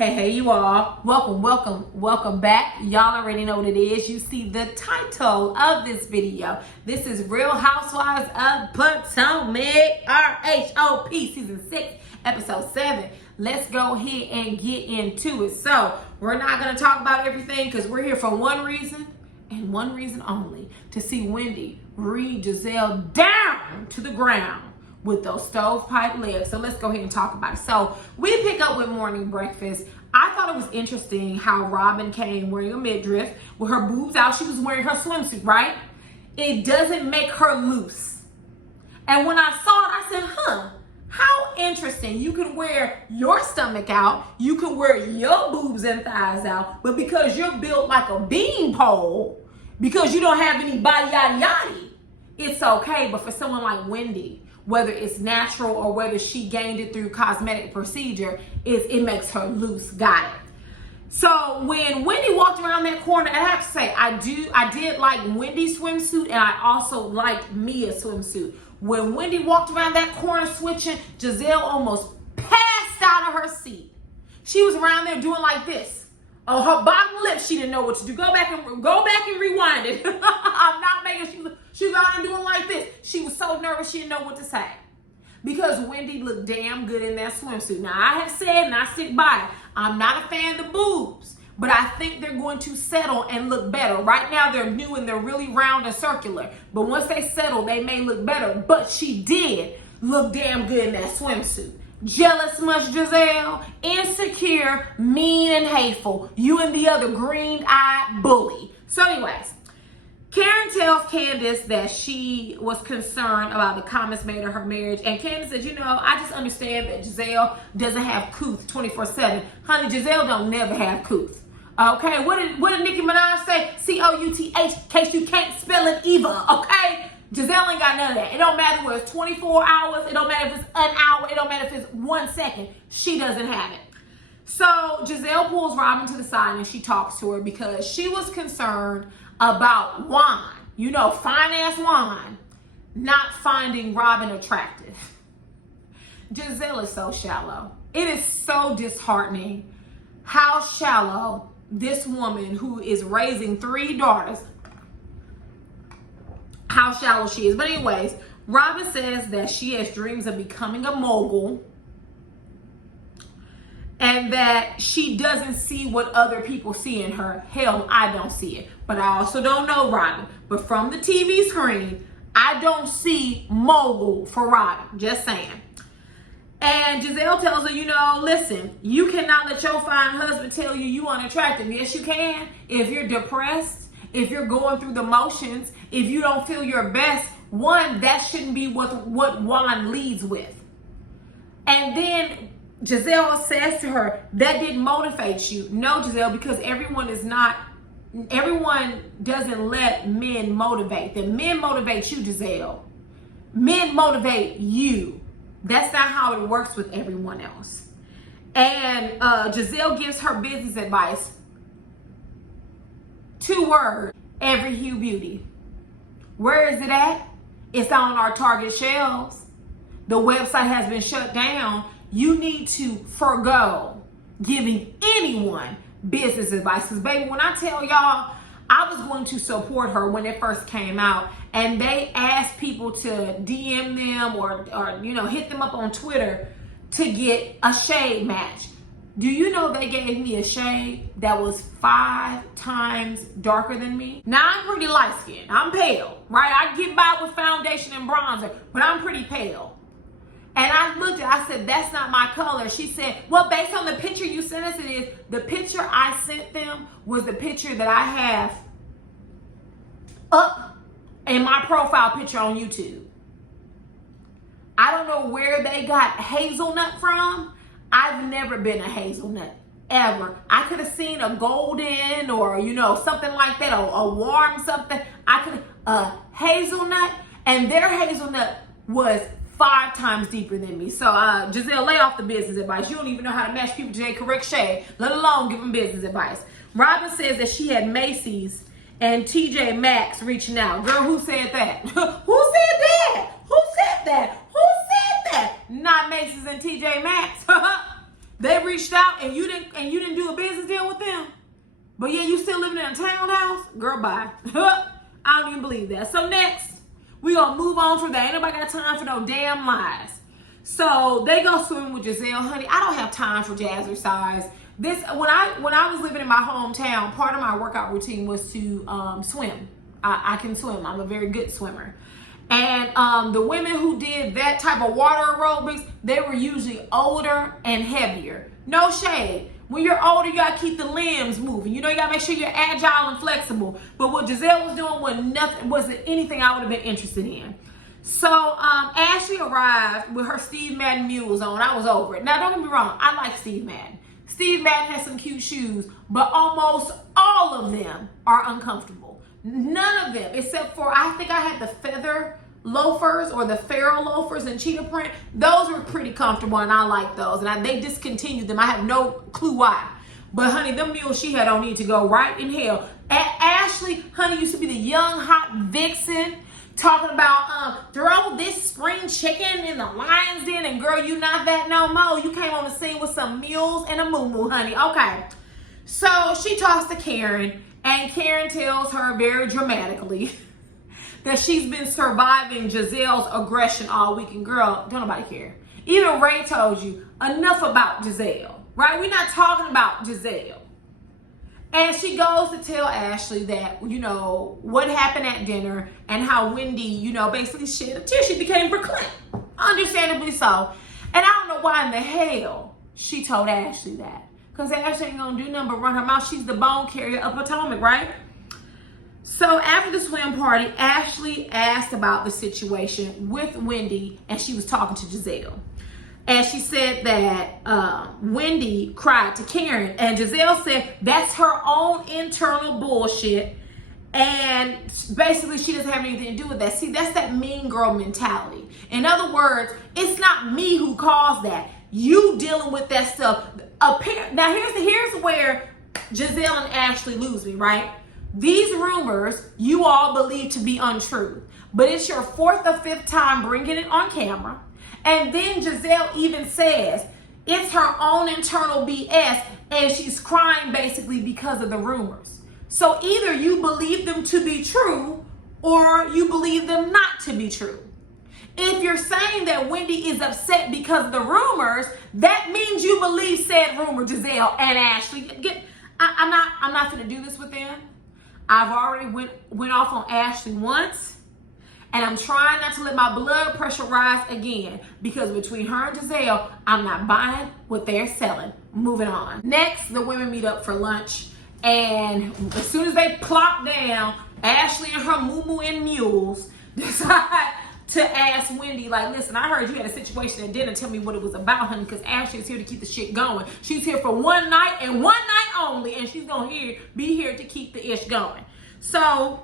Hey, you all. Welcome back. Y'all already know what it is. You see the title of this video. This is Real Housewives of Potomac, RHOP, Season 6, Episode 7. Let's go ahead and get into it. So, we're not going to talk about everything because we're here for one reason and one reason only. To see Wendy read Gizelle down to the ground with those stovepipe legs. So let's go ahead and talk about it. So we pick up with morning breakfast. I thought it was interesting how Robyn came wearing a midriff with her boobs out. She was wearing her swimsuit, right? It doesn't make her loose. And when I saw it, I said, how interesting. You can wear your stomach out. You can wear your boobs and thighs out. But because you're built like a beanpole, because you don't have any body yada yada, it's okay. But for someone like Wendy, whether it's natural or whether she gained it through cosmetic procedure, it makes her loose. Got it. So when Wendy walked around that corner, I have to say, I did like Wendy's swimsuit, and I also liked Mia's swimsuit. When Wendy walked around that corner switching, Gizelle almost passed out of her seat. She was around there doing like this. On her bottom lip, she didn't know what to do. Go back and rewind it. I'm not making. She was out there doing like this. She was so nervous she didn't know what to say. Because Wendy looked damn good in that swimsuit. Now, I have said, and I stick by it, I'm not a fan of the boobs, but I think they're going to settle and look better. Right now, they're new and they're really round and circular. But once they settle, they may look better. But she did look damn good in that swimsuit. Jealous much, Gizelle? Insecure, mean, and hateful. You and the other green-eyed bully. So anyways, Karen tells Candace that she was concerned about the comments made of her marriage. And Candace said, I just understand that Gizelle doesn't have couth 24/7. Honey, Gizelle don't never have couth. Okay? What did Nicki Minaj say? C-O-U-T-H, in case you can't spell it either. Okay? Giselle ain't got none of that. It don't matter whether it's 24 hours. It don't matter if it's an hour. It don't matter if it's 1 second. She doesn't have it. So Gizelle pulls Robyn to the side and she talks to her because she was concerned about wine. Fine-ass wine. Not finding Robyn attractive. Gizelle is so shallow. It is so disheartening how shallow this woman who is raising 3 daughters, how shallow she is. But anyways, Robyn says that she has dreams of becoming a mogul and that she doesn't see what other people see in her. Hell, I don't see it. But I also don't know Robyn. But from the TV screen, I don't see mogul for Robyn. Just saying. And Gizelle tells her, listen, you cannot let your fine husband tell you unattractive. Yes, you can. If you're depressed, if you're going through the motions, if you don't feel your best, one, that shouldn't be what wine leads with. And then Gizelle says to her, that didn't motivate you. No, Gizelle, because everyone doesn't let men motivate them. Men motivate you, Gizelle. Men motivate you. That's not how it works with everyone else. And Gizelle gives her business advice. 2 words, every hue beauty. Where is it at? It's on our Target shelves. The website has been shut down. You need to forgo giving anyone business advice. Because baby, when I tell y'all, I was going to support her when it first came out, and they asked people to DM them or hit them up on Twitter to get a shade match. Do you know they gave me a shade that was 5 times darker than me? Now, I'm pretty light-skinned. I'm pale, right? I get by with foundation and bronzer, but I'm pretty pale. And I looked at it, I said, that's not my color. She said, well, based on the picture you sent us, it is. The picture I sent them was the picture that I have up in my profile picture on YouTube. I don't know where they got hazelnut from. I've never been a hazelnut, ever. I could have seen a golden or, something like that, a warm something. A hazelnut, and their hazelnut was 5 times deeper than me. So Gizelle, lay off the business advice. You don't even know how to match people to their correct shade, let alone give them business advice. Robyn says that she had Macy's and TJ Maxx reaching out. Girl, who said that? Who said that? Who said that? Who said that? Not Macy's and TJ Maxx. They reached out and you didn't do a business deal with them. But yeah, you still living in a townhouse? Girl, bye. I don't even believe that. So next, we gonna move on from that. Ain't nobody got time for no damn lies. So they go swimming with Giselle. Honey, I don't have time for jazzercise. When I was living in my hometown, part of my workout routine was to swim. I can swim. I'm a very good swimmer. And the women who did that type of water aerobics, they were usually older and heavier. No shade. When you're older, you gotta keep the limbs moving. You know, you gotta make sure you're agile and flexible. But what Giselle was doing wasn't anything I would have been interested in. So Ashley arrived with her Steve Madden mules on. I was over it. Now, don't get me wrong. I like Steve Madden. Steve Madden has some cute shoes, but almost all of them are uncomfortable. None of them, except for, I think I had the feather loafers or the Farrell loafers in cheetah print. Those were pretty comfortable, and I like those. And they discontinued them. I have no clue why. But honey, them mules she had on need to go right in hell. Ashley, honey, used to be the young hot vixen, talking about throw this spring chicken in the lion's den, and girl, you not that no more. You came on the scene with some mules and a moo-moo, honey. Okay. So she talks to Karen, and Karen tells her very dramatically that she's been surviving Giselle's aggression all week. And girl, don't nobody care. Even Ray told you enough about Giselle, right? We're not talking about Giselle. And she goes to tell Ashley that, you know, what happened at dinner and how Wendy, you know, basically shed a tear. She became reclaimed. Understandably so. And I don't know why in the hell she told Ashley that. Because Ashley ain't going to do nothing but run her mouth. She's the bone carrier of Potomac, right? So after the swim party, Ashley asked about the situation with Wendy, and she was talking to Giselle. And she said that Wendy cried to Karen, and Giselle said that's her own internal bullshit, and basically she doesn't have anything to do with that. See, that's that mean girl mentality. In other words, it's not me who caused that. You dealing with that stuff. Now here's where Giselle and Ashley lose me, right? These rumors you all believe to be untrue, but it's your fourth or fifth time bringing it on camera. And then Giselle even says it's her own internal BS, and she's crying basically because of the rumors. So either you believe them to be true or you believe them not to be true. If you're saying that Wendy is upset because of the rumors, that means you believe said rumor, Giselle and Ashley. I'm not going to do this with them. I've already went off on Ashley once. And I'm trying not to let my blood pressure rise again, because between her and Giselle, I'm not buying what they're selling. Moving on. Next, the women meet up for lunch. And as soon as they plop down, Ashley and her moo-moo and mules decide to ask Wendy, like, listen, I heard you had a situation at dinner. Tell me what it was about, honey, because Ashley is here to keep the shit going. She's here for one night and one night only, and she's going to be here to keep the ish going. So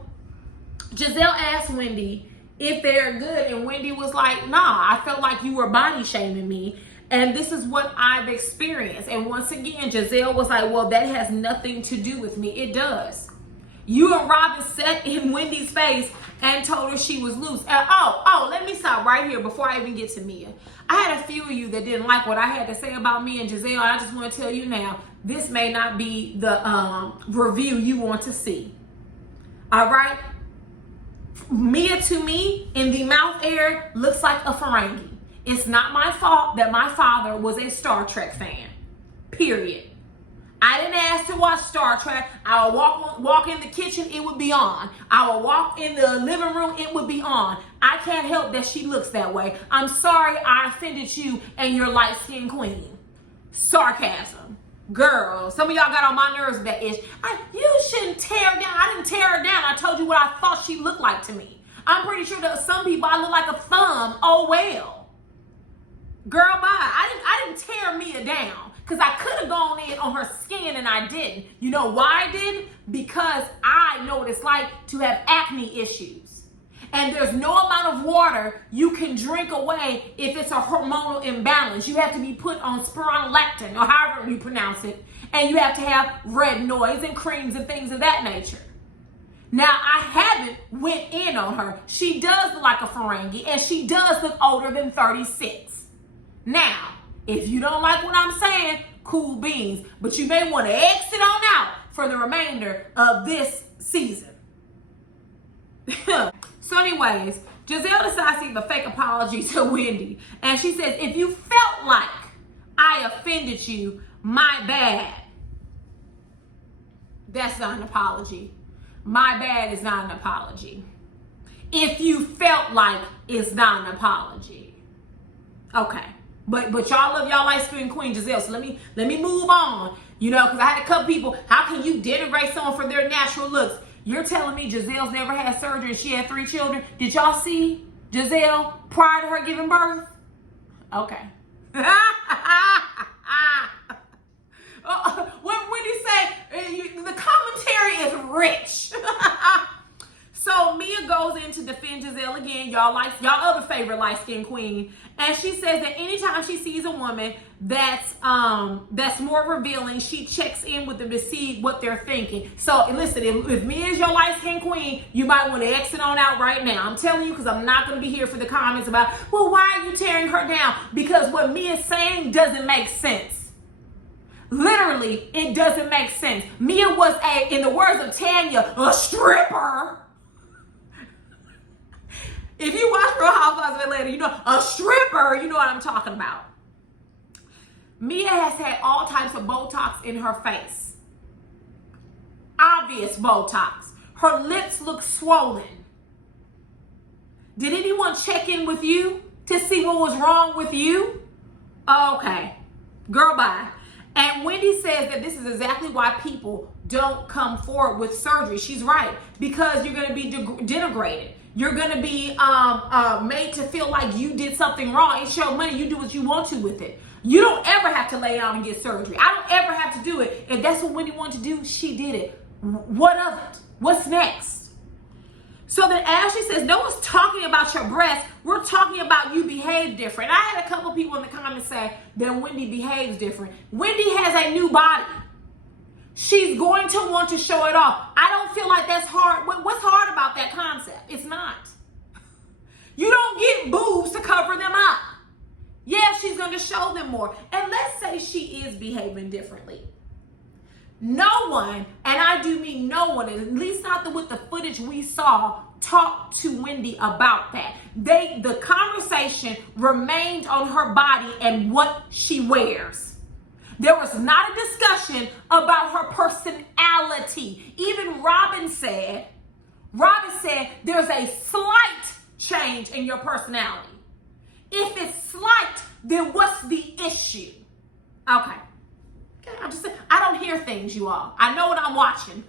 Giselle asked Wendy if they're good, and Wendy was like, nah, I felt like you were body shaming me, and this is what I've experienced. And once again, Giselle was like, well, that has nothing to do with me. It does. You and Robyn sat in Wendy's face and told her she was loose. And let me stop right here before I even get to Mia. I had a few of you that didn't like what I had to say about me and Giselle. I just want to tell you now, this may not be the review you want to see. All right? Mia, to me, in the mouth area, looks like a Ferengi. It's not my fault that my father was a Star Trek fan. Period. I didn't ask to watch Star Trek. I would walk in the kitchen, it would be on. I would walk in the living room, it would be on. I can't help that she looks that way. I'm sorry I offended you and your light-skinned queen. Sarcasm. Girl, some of y'all got on my nerves with that ish. You shouldn't tear her down. I didn't tear her down. I told you what I thought she looked like to me. I'm pretty sure that some people I look like a thumb. Oh well. Girl, bye. I didn't tear Mia down, because I could have gone in on her skin and I didn't. You know why I didn't? Because I know what it's like to have acne issues. And there's no amount of water you can drink away if it's a hormonal imbalance. You have to be put on spironolactone, or however you pronounce it. And you have to have red noise and creams and things of that nature. Now, I haven't went in on her. She does look like a Ferengi, and she does look older than 36. Now, if you don't like what I'm saying, cool beans. But you may want to exit on out for the remainder of this season. So anyways, Gizelle decides to give a fake apology to Wendy. And she says, if you felt like I offended you, my bad. That's not an apology. My bad is not an apology. If you felt like it's not an apology. Okay. But y'all love y'all light-skinned queen Gizelle. So let me move on. You know, because I had a couple people, how can you denigrate someone for their natural looks? You're telling me Gizelle's never had surgery and she had 3 children. Did y'all see Gizelle prior to her giving birth? Okay. What Wendy say? The commentary is rich. So Mia goes in to defend Gizelle again, y'all other favorite light-skinned queen, and she says that anytime she sees a woman that's more revealing, she checks in with them to see what they're thinking. So listen, if Mia is your light-skinned queen, you might want to exit on out right now. I'm telling you, because I'm not going to be here for the comments about, well, why are you tearing her down? Because what Mia's saying doesn't make sense. Literally, it doesn't make sense. Mia was in the words of Tanya, a stripper. If you watch Real Housewives of Atlanta, you know, a stripper, you know what I'm talking about. Mia has had all types of Botox in her face. Obvious Botox. Her lips look swollen. Did anyone check in with you to see what was wrong with you? Okay. Girl, bye. And Wendy says that this is exactly why people don't come forward with surgery. She's right. Because you're going to be denigrated. You're going to be made to feel like you did something wrong. It's your money. You do what you want to with it. You don't ever have to lay down and get surgery. I don't ever have to do it. If that's what Wendy wanted to do, she did it. What of it? What's next? So then Ashley says, no one's talking about your breasts. We're talking about you behave different. I had a couple people in the comments say that Wendy behaves different. Wendy has a new body. She's going to want to show it off. I don't feel like that's hard. What's hard about that concept? It's not. You don't get boobs to cover them up. Yeah, she's going to show them more. And let's say she is behaving differently. No one, and I do mean no one, at least not with the footage we saw, talked to Wendy about that. The conversation remained on her body and what she wears. There was not a discussion about her personality. Even Robyn said there's a slight change in your personality. If it's slight, then what's the issue? Okay. I'm just saying, I don't hear things, you all. I know what I'm watching.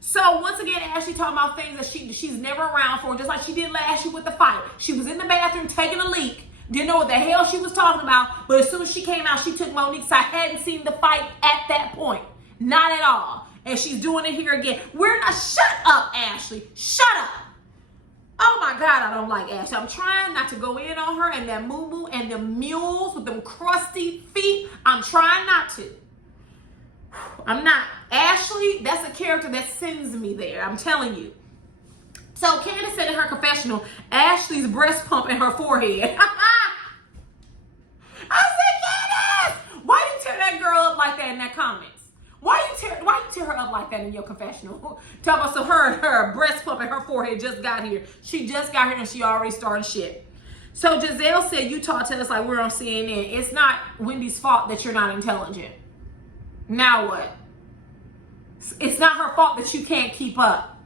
So once again, Ashley talking about things that she's never around for, just like she did last year with the fight. She was in the bathroom taking a leak. Didn't know what the hell she was talking about, but as soon as she came out, she took Monique, so I hadn't seen the fight at that point. Not at all. And she's doing it here again. We're not, shut up, Ashley. Shut up. Oh my God, I don't like Ashley. I'm trying not to go in on her and that moo-moo and the mules with them crusty feet. I'm trying not to. I'm not. Ashley, that's a character that sends me there. I'm telling you. So Candace said in her confessional, Ashley's breast pump in her forehead. I said, Candace, why you tear that girl up like that in that comments? Why you tear her up like that in your confessional? Talk about so her breast pump in her forehead just got here. She just got here and she already started shit. So Gizelle said, you talk to us like we're on CNN. It's not Wendy's fault that you're not intelligent. Now what? It's not her fault that you can't keep up.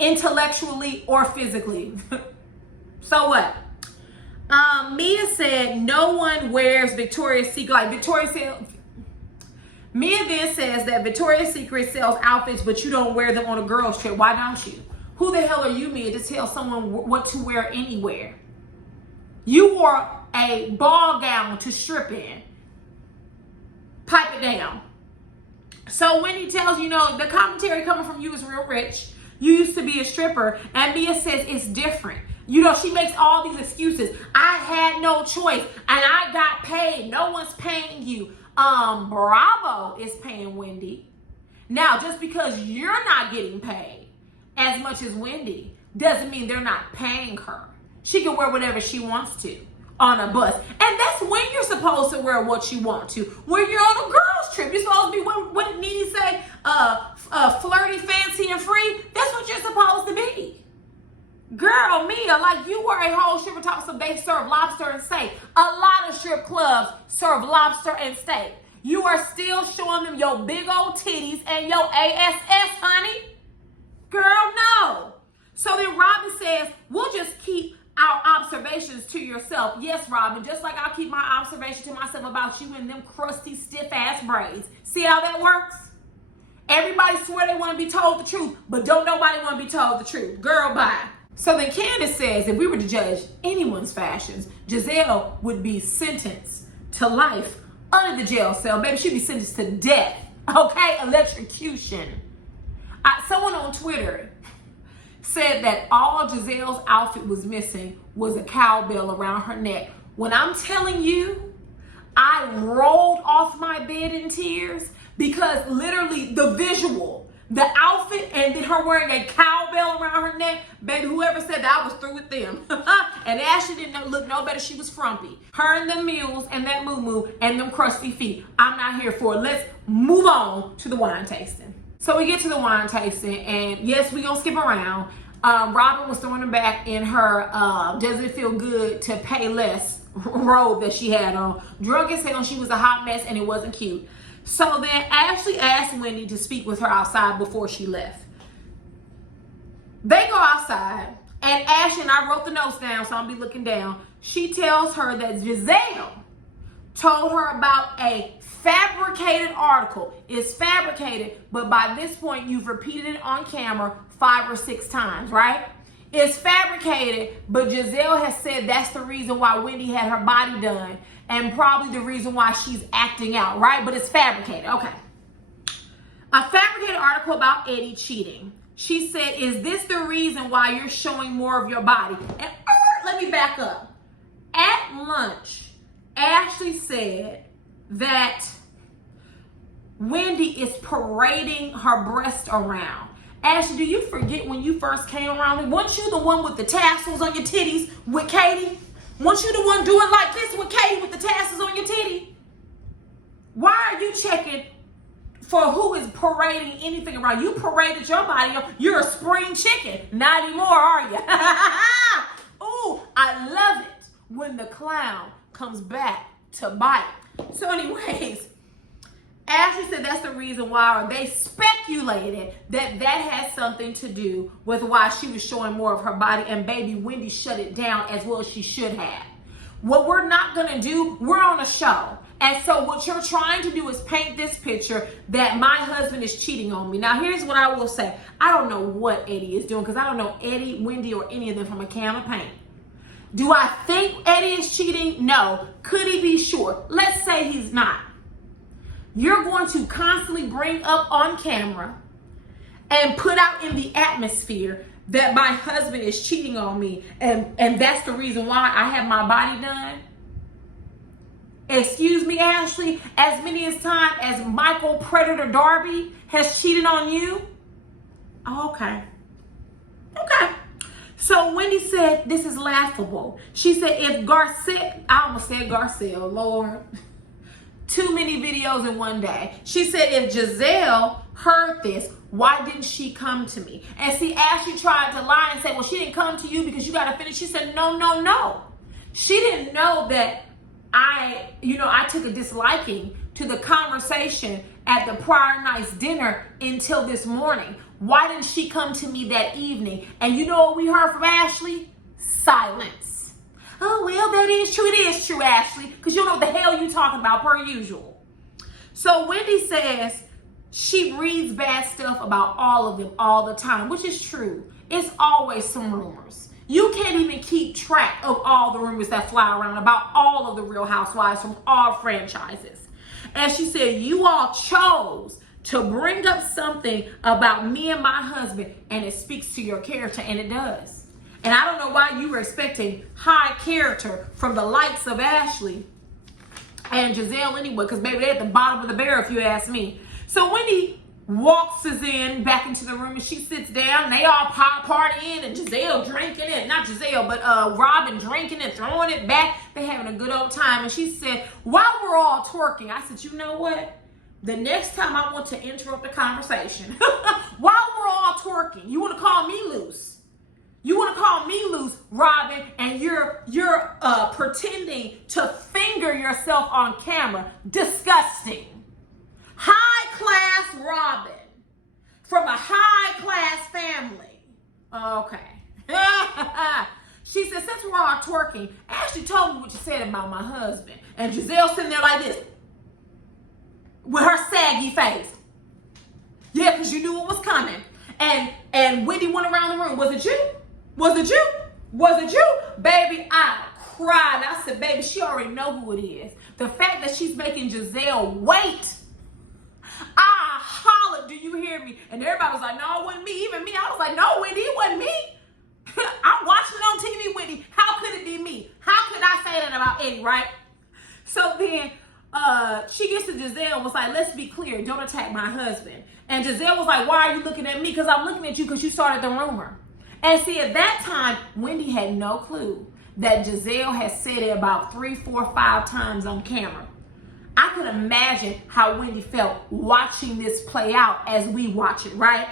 Intellectually or physically. So what? Mia said no one wears Victoria's Secret. Like Mia then says that Victoria's Secret sells outfits, but you don't wear them on a girl's trip. Why don't you? Who the hell are you, Mia, to tell someone what to wear anywhere? You wore a ball gown to strip in. Pipe it down. So Wendy tells you, the commentary coming from you is real rich. You used to be a stripper. And Mia says it's different. She makes all these excuses. I had no choice and I got paid. No one's paying you. Bravo is paying Wendy. Now, just because you're not getting paid as much as Wendy doesn't mean they're not paying her. She can wear whatever she wants to. on a bus. And that's when you're supposed to wear what you want to. When you're on a girls trip, you're supposed to be, what did Nene say? Flirty, fancy, and free. That's what you're supposed to be. Girl, Mia, like you were a whole stripper top, so they serve lobster and steak. A lot of strip clubs serve lobster and steak. You are still showing them your big old titties and your ASS, honey. Girl, no. So then Robyn says, we'll just keep our observations to yourself. Yes, Robyn, just like I'll keep my observation to myself about you and them crusty, stiff-ass braids. See how that works? Everybody swear they want to be told the truth, but don't nobody want to be told the truth. Girl, bye. So then Candace says, if we were to judge anyone's fashions, Gizelle would be sentenced to life under the jail cell. Baby, she'd be sentenced to death. Okay? Electrocution. Someone on Twitter said that all Giselle's outfit was missing was a cowbell around her neck. When I'm telling you, I rolled off my bed in tears because literally the visual, the outfit, and then her wearing a cowbell around her neck, baby, whoever said that, I was through with them. And Ashley didn't look no better. She was frumpy. Her and the mules and that moo-moo and them crusty feet. I'm not here for it. Let's move on to the wine tasting. So we get to the wine tasting, and yes, we gonna skip around. Robyn was throwing her back in her does it feel good to pay less robe that she had on. Drunk as hell, she was a hot mess, and it wasn't cute. So then Ashley asked Wendy to speak with her outside before she left. They go outside, and Ashley, and I wrote the notes down, so I'll be looking down. She tells her that Giselle told her about a fabricated article. It's fabricated, but by this point, you've repeated it on camera 5 or 6 times, right? It's fabricated, but Gizelle has said that's the reason why Wendy had her body done and probably the reason why she's acting out, right? But it's fabricated. Okay. A fabricated article about Eddie cheating. She said, is this the reason why you're showing more of your body? And let me back up. At lunch, Ashley said that Wendy is parading her breast around. Ashley, do you forget when you first came around? Weren't you the one with the tassels on your titties with Katie? Weren't you the one doing like this with Katie with the tassels on your titty? Why are you checking for who is parading anything around? You paraded your body. You're a spring chicken. Not anymore, are you? Ooh, I love it when the clown comes back to bite. So anyways, Ashley said that's the reason why, or they speculated that that had something to do with why she was showing more of her body, and baby Wendy shut it down as well as she should have. What we're not gonna do, we're on a show. And so what you're trying to do is paint this picture that my husband is cheating on me. Now here's what I will say. I don't know what Eddie is doing because I don't know Eddie, Wendy, or any of them from a can of paint. Do I think Eddie is cheating? No. Could he be? Sure. Let's say he's not. You're going to constantly bring up on camera and put out in the atmosphere that my husband is cheating on me, and that's the reason why I have my body done. Excuse me, Ashley, as many as time as Michael Predator Darby has cheated on you? Oh, okay. Okay. So Wendy said this is laughable. She said if Garcelle, I almost said Garcelle, Lord. Too many videos in one day. She said if Gizelle heard this, why didn't she come to me? And see, Ashley tried to lie and say, well, she didn't come to you because you got to finish. She said, no. She didn't know that I took a disliking to the conversation at the prior night's dinner until this morning. Why didn't she come to me that evening? And you know what we heard from Ashley? Silence. Oh, well, that is true. It is true, Ashley, because you don't know what the hell you're talking about per usual. So Wendy says she reads bad stuff about all of them all the time, which is true. It's always some rumors. You can't even keep track of all the rumors that fly around about all of the Real Housewives from all franchises. And she said, you all chose to bring up something about me and my husband, and it speaks to your character, and it does. And I don't know why you were expecting high character from the likes of Ashley and Gizelle anyway, because baby, they're at the bottom of the barrel if you ask me. So Wendy walks us in back into the room, and she sits down, and they all partying, and Giselle drinking it. Not Giselle, but Robyn drinking it, throwing it back. They having a good old time. And she said, while we're all twerking, I said, you know what? The next time I want to interrupt the conversation, while we're all twerking, you want to call me loose. You want to call me loose, Robyn, and you're pretending to finger yourself on camera. Disgusting. High-class Robyn from a high-class family. Okay. She said, since we're all twerking, Ashley told me what you said about my husband. And Giselle sitting there like this with her saggy face. Yeah, because you knew it was coming. And Wendy went around the room. Was it you? Was it you? Was it you? Baby, I cried. I said, baby, she already know who it is. The fact that she's making Giselle wait. I hollered, do you hear me? And everybody was like, no, it wasn't me. Even me, I was like, no, Wendy, it wasn't me. I'm watching it on TV, Wendy. How could it be me? How could I say that about Eddie, right? So then she gets to Giselle and was like, let's be clear, don't attack my husband. And Giselle was like, why are you looking at me? Because I'm looking at you because you started the rumor. And see, at that time, Wendy had no clue that Giselle had said it about 3, 4, 5 times on camera. I could imagine how Wendy felt watching this play out as we watch it, right?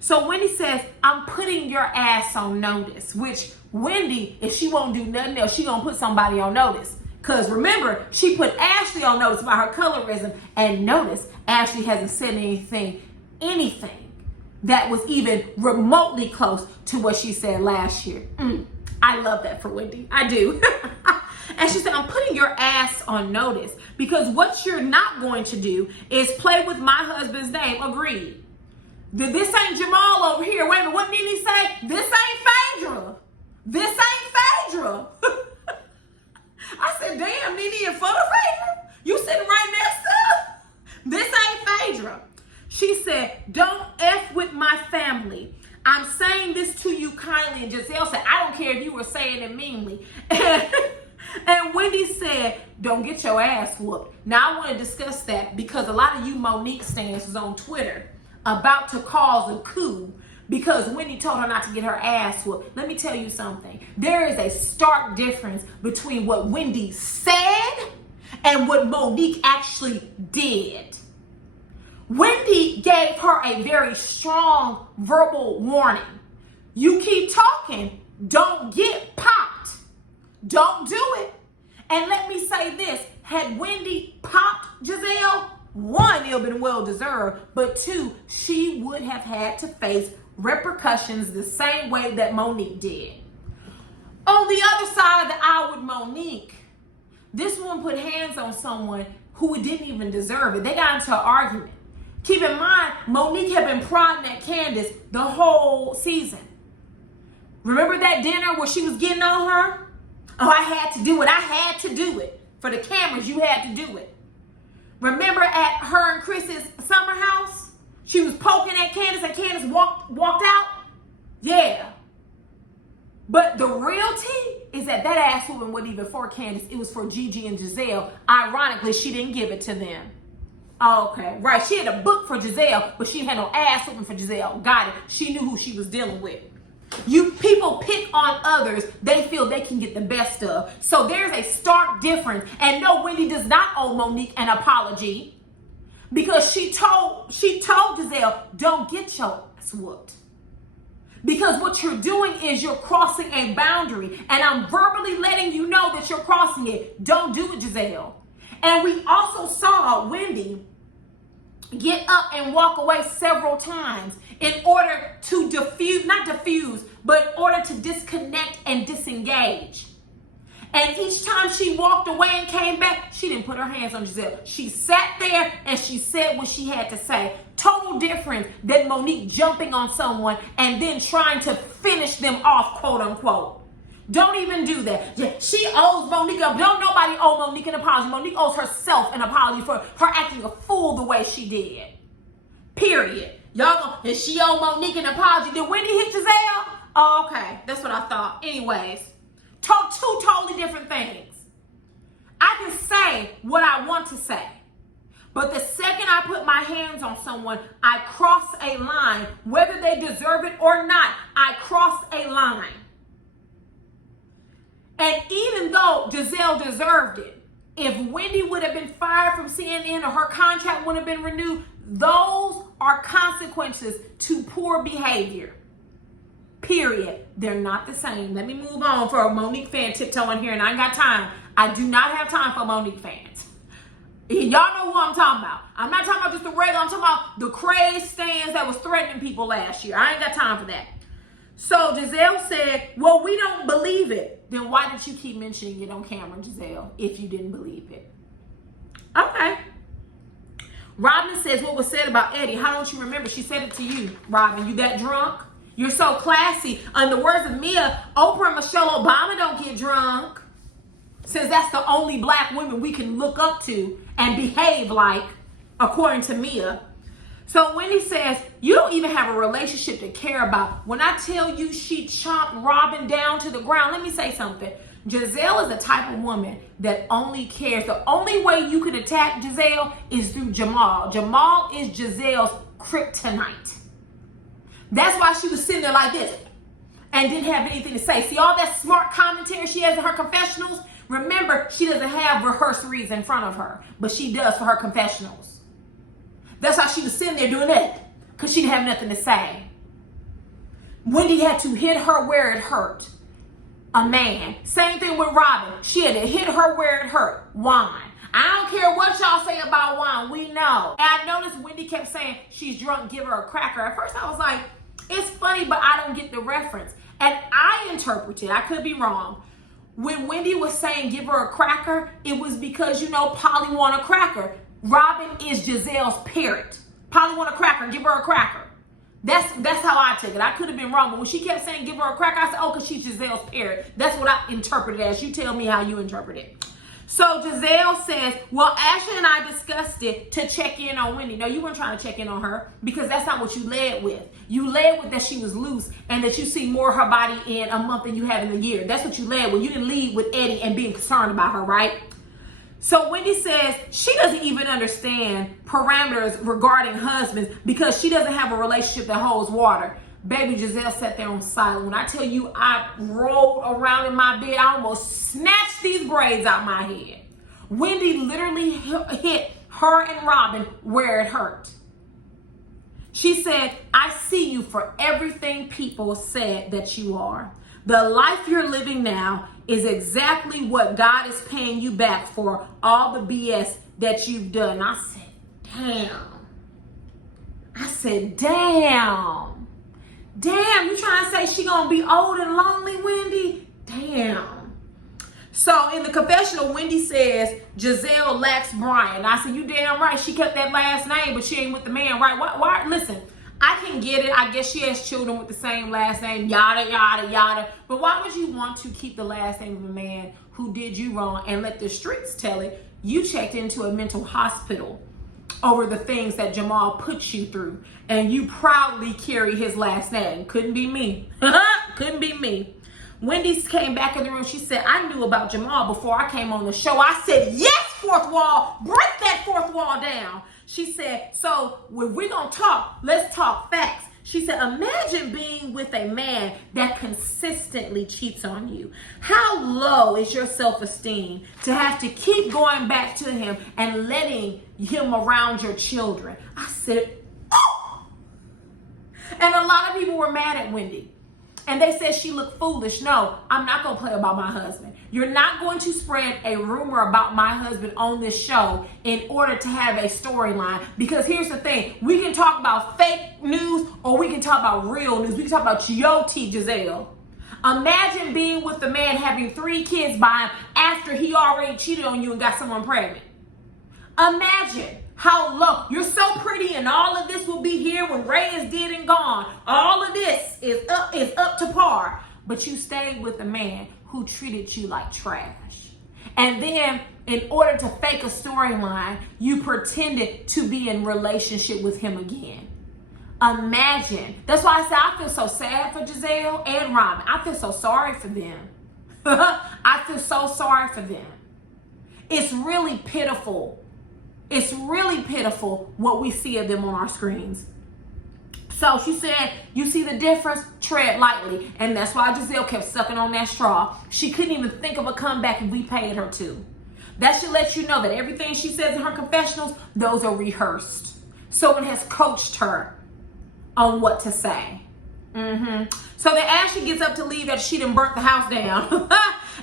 So Wendy says, I'm putting your ass on notice, which Wendy, if she won't do nothing else, she gonna put somebody on notice. Because remember, she put Ashley on notice by her colorism, and notice Ashley hasn't said anything that was even remotely close to what she said last year. I love that for Wendy. I do. And she said, I'm putting your ass on notice because what you're not going to do is play with my husband's name. Agreed. This ain't Jamal over here. Wait a minute, what did he say? This ain't Phaedra. This ain't Phaedra. I said, damn, Nene in front of Phaedra? You sitting right next to her? This ain't Phaedra. She said, don't F with my family. I'm saying this to you kindly. And Giselle said, I don't care if you were saying it meanly. And Wendy said, don't get your ass whooped. Now, I want to discuss that because a lot of you Monique stans was on Twitter about to cause a coup because Wendy told her not to get her ass whooped. Let me tell you something. There is a stark difference between what Wendy said and what Monique actually did. Wendy gave her a very strong verbal warning. You keep talking, don't get popped. Don't do it. And let me say this, had Wendy popped Giselle, 1, it would have been well deserved, but 2, she would have had to face repercussions the same way that Monique did. On the other side of the aisle with Monique, this one put hands on someone who didn't even deserve it. They got into an argument. Keep in mind, Monique had been prodding at Candace the whole season. Remember that dinner where she was getting on her? Oh, I had to do it. I had to do it. For the cameras, you had to do it. Remember at her and Chris's summer house? She was poking at Candace and Candace walked out? Yeah. But the real tea is that ass whooping wasn't even for Candace. It was for Gigi and Giselle. Ironically, she didn't give it to them. Okay, right. She had a book for Giselle, but she had no ass whooping for Giselle. Got it. She knew who she was dealing with. You people pick on others they feel they can get the best of. So there's a stark difference. And no, Wendy does not owe Monique an apology because she told Giselle, don't get your ass whooped. Because what you're doing is you're crossing a boundary. And I'm verbally letting you know that you're crossing it. Don't do it, Giselle. And we also saw Wendy get up and walk away several times in order to but in order to disconnect and disengage. And each time she walked away and came back, she didn't put her hands on Giselle. She sat there and she said what she had to say. Total difference than Monique jumping on someone and then trying to finish them off, quote unquote. Don't even do that. She owes Monique don't nobody owe Monique an apology. Monique owes herself an apology for her acting a fool the way she did. Period. Y'all, and she owed Monique an apology. Did Wendy hit Giselle? Oh, okay. That's what I thought. Anyways, two totally different things. I can say what I want to say. But the second I I put my hands on someone, I cross a line. Whether they deserve it or not, I cross a line. And even though Gizelle deserved it, if Wendy would have been fired from CNN or her contract would have been renewed, those are consequences to poor behavior. Period. They're not the same. Let me move on for a Monique fan tiptoeing here, and I ain't got time. I do not have time for Monique fans. Y'all know who I'm talking about. I'm not talking about just the regular. I'm talking about the crazy stands that was threatening people last year. I ain't got time for that. So Gizelle said, well, we don't believe it. Then why did you keep mentioning it on camera, Gizelle, if you didn't believe it? Okay. Robyn says, what was said about Eddie? How don't you remember? She said it to you, Robyn. You that drunk? You're so classy. In the words of Mia, Oprah and Michelle Obama don't get drunk. Since that's the only black women we can look up to and behave like, according to Mia. So Wendy says, you don't even have a relationship to care about. When I tell you she chomped Robyn down to the ground, let me say something. Gizelle is the type of woman that only cares. The only way you can attack Gizelle is through Jamal. Jamal is Giselle's kryptonite. That's why she was sitting there like this and didn't have anything to say. See all that smart commentary she has in her confessionals? Remember, she doesn't have rehearsed reads in front of her, but she does for her confessionals. That's how she was sitting there doing that, because she didn't have nothing to say. Wendy had to hit her where it hurt. A man. Same thing with Robyn. She had to hit her where it hurt. Wine. I don't care what y'all say about wine. We know. And I noticed Wendy kept saying she's drunk, give her a cracker. At first I was like, it's funny, but I don't get the reference. And I interpreted, I could be wrong. When Wendy was saying give her a cracker, it was because, you know, Polly want a cracker. Robyn is Giselle's parrot. Polly want a cracker, give her a cracker. That's how I took it. I could have been wrong, but when she kept saying give her a cracker, I said, oh, because she's Giselle's parrot. That's what I interpreted as. You tell me how you interpret it. So Gizelle says, well, Ashley and I discussed it to check in on Wendy. No, you weren't trying to check in on her because that's not what you led with. You led with that she was loose and that you see more of her body in a month than you have in a year. That's what you led with. You didn't lead with Eddie and being concerned about her, right? So Wendy says she doesn't even understand parameters regarding husbands because she doesn't have a relationship that holds water. Baby, Gizelle sat there on silent. When I tell you I rolled around in my bed, I almost snatched these braids out my head. Wendy literally hit her and Robyn where it hurt. She said, I see you for everything people said that you are. The life you're living now is exactly what God is paying you back for all the BS that you've done. I said, damn. I said, damn. Damn, you trying to say she gonna be old and lonely, Wendy? Damn. So in the confessional, Wendy says Gizelle lacks Brian. I said, you damn right. She kept that last name, but she ain't with the man, right? Why? Listen, I can get it. I guess she has children with the same last name, yada, yada, yada. But why would you want to keep the last name of a man who did you wrong and let the streets tell it? You checked into a mental hospital over the things that Jamal put you through, and you proudly carry his last name. Couldn't be me. Couldn't be me. Wendy came back in the room. She said, I knew about Jamal before I came on the show. I said, yes, fourth wall. Break that fourth wall down. She said, so when we're going to talk, let's talk facts. She said, imagine being with a man that consistently cheats on you. How low is your self-esteem to have to keep going back to him and letting him around your children? I said, oh! And a lot of people were mad at Wendy. And they said she looked foolish. No, I'm not going to play about my husband. You're not going to spread a rumor about my husband on this show in order to have a storyline. Because here's the thing. We can talk about fake news or we can talk about real news. We can talk about your T. Gizelle. Imagine being with the man having 3 kids by him after he already cheated on you and got someone pregnant. Imagine how low. You're so pretty and all of this will be here when Ray is dead and gone. All of this is up to par. But you stayed with a man who treated you like trash. And then in order to fake a storyline, you pretended to be in relationship with him again. Imagine. That's why I said I feel so sad for Gizelle and Robyn. I feel so sorry for them. I feel so sorry for them. It's really pitiful It's really pitiful what we see of them on our screens. So she said, you see the difference? Tread lightly. And that's why Gizelle kept sucking on that straw. She couldn't even think of a comeback if we paid her to. That should let you know that everything she says in her confessionals, those are rehearsed. Someone has coached her on what to say. So then Ashley gets up to leave after she done burnt the house down.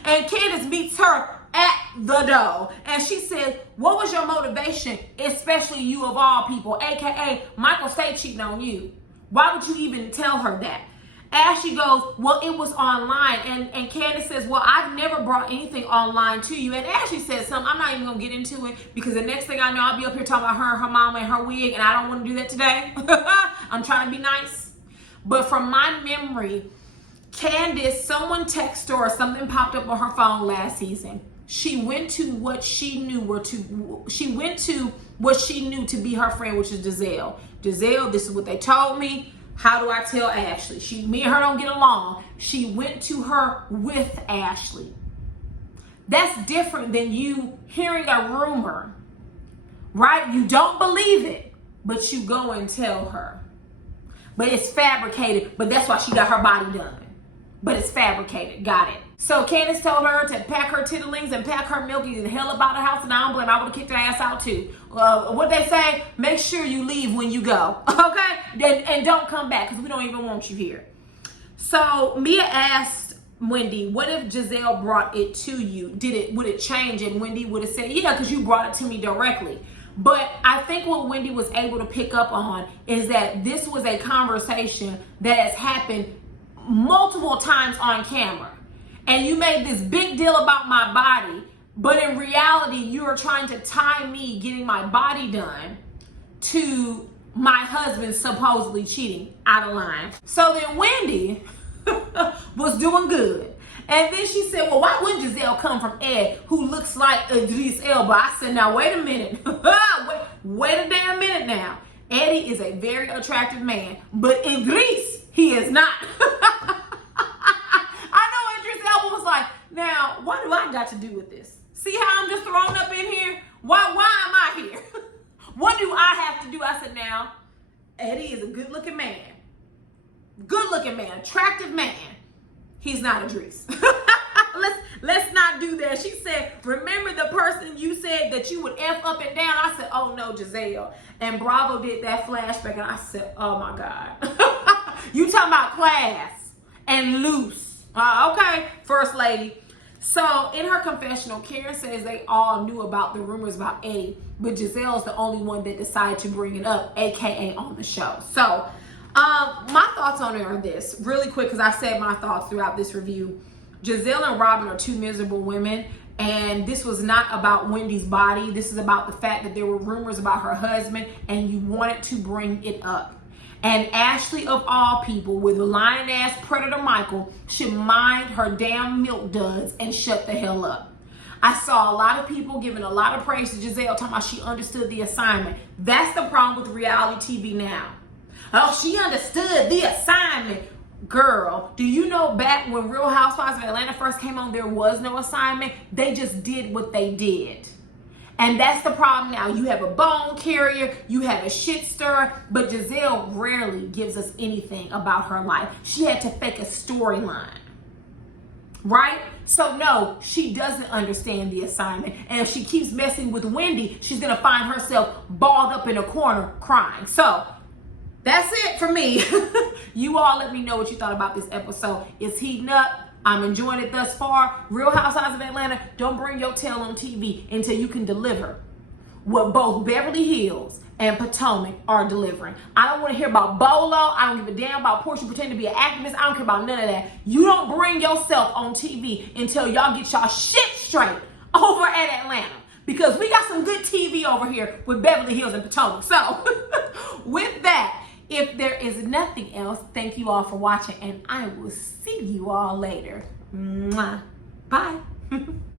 And Candace meets her at the door. And she says, what was your motivation, especially you of all people, aka Michael stayed cheating on you? Why would you even tell her that? Ashley goes, well, it was online. And Candace says, well, I've never brought anything online to you. And Ashley says something, I'm not even going to get into it, because the next thing I know, I'll be up here talking about her mama and her wig, and I don't want to do that today. I'm trying to be nice. But from my memory, Candace, someone texted her or something popped up on her phone last season. She went to what she knew to be her friend, which is Giselle. Giselle, this is what they told me. How do I tell Ashley? Me and her don't get along. She went to her with Ashley. That's different than you hearing a rumor, right? You don't believe it, but you go and tell her. But it's fabricated, but that's why she got her body done. But it's fabricated, got it. So Candace told her to pack her tittlings and pack her milk and the hell about the house, and I don't blame her. I would have kicked her ass out too. What they say, make sure you leave when you go, okay? And don't come back, because we don't even want you here. So Mia asked Wendy, what if Gizelle brought it to you? Would it change? And Wendy would have said, yeah, because you brought it to me directly. But I think what Wendy was able to pick up on is that this was a conversation that has happened multiple times on camera. And you made this big deal about my body, but in reality, you are trying to tie me getting my body done to my husband supposedly cheating. Out of line. So then Wendy was doing good. And then she said, well, why wouldn't Gizelle come from Ed, who looks like Idris Elba? I said, now, wait a minute. wait a damn minute now. Eddie is a very attractive man, but Idris, he is not. I know Idris Elba was like, now, what do I got to do with this? See how I'm just thrown up in here? Why am I here? What do I have to do? I said, now, Eddie is a good-looking man. Good-looking man, attractive man. He's not Idris. Let's not do that. She said, remember the person you said that you would F up and down? I said, oh no, Giselle. And Bravo did that flashback, and I said, oh my God. You talking about class and loose. Okay, First Lady. So in her confessional, Karen says they all knew about the rumors about Eddie, but Giselle's the only one that decided to bring it up, aka on the show. So my thoughts on it are this, really quick, because I said my thoughts throughout this review. Giselle and Robyn are two miserable women, and this was not about Wendy's body. This is about the fact that there were rumors about her husband, and you wanted to bring it up. And Ashley, of all people, with lion-ass predator Michael, should mind her damn milk duds and shut the hell up. I saw a lot of people giving a lot of praise to Giselle, talking about she understood the assignment. That's the problem with reality TV now. Oh, she understood the assignment. Girl, do you know back when Real Housewives of Atlanta first came on, there was no assignment. They just did what they did. And that's the problem now. You have a bone carrier, you have a shit stirrer, but Giselle rarely gives us anything about her life. She had to fake a storyline, right? So no, she doesn't understand the assignment. And if she keeps messing with Wendy, she's gonna find herself balled up in a corner crying. So that's it for me. You all let me know what you thought about this episode. It's heating up. I'm enjoying it thus far. Real Housewives of Atlanta, don't bring your tail on TV until you can deliver what both Beverly Hills and Potomac are delivering. I don't want to hear about Bolo. I don't give a damn about Portia pretending to be an activist. I don't care about none of that. You don't bring yourself on TV until y'all get y'all shit straight over at Atlanta. Because we got some good TV over here with Beverly Hills and Potomac. So, with that, if there is nothing else, thank you all for watching, and I will see you all later. Mwah. Bye.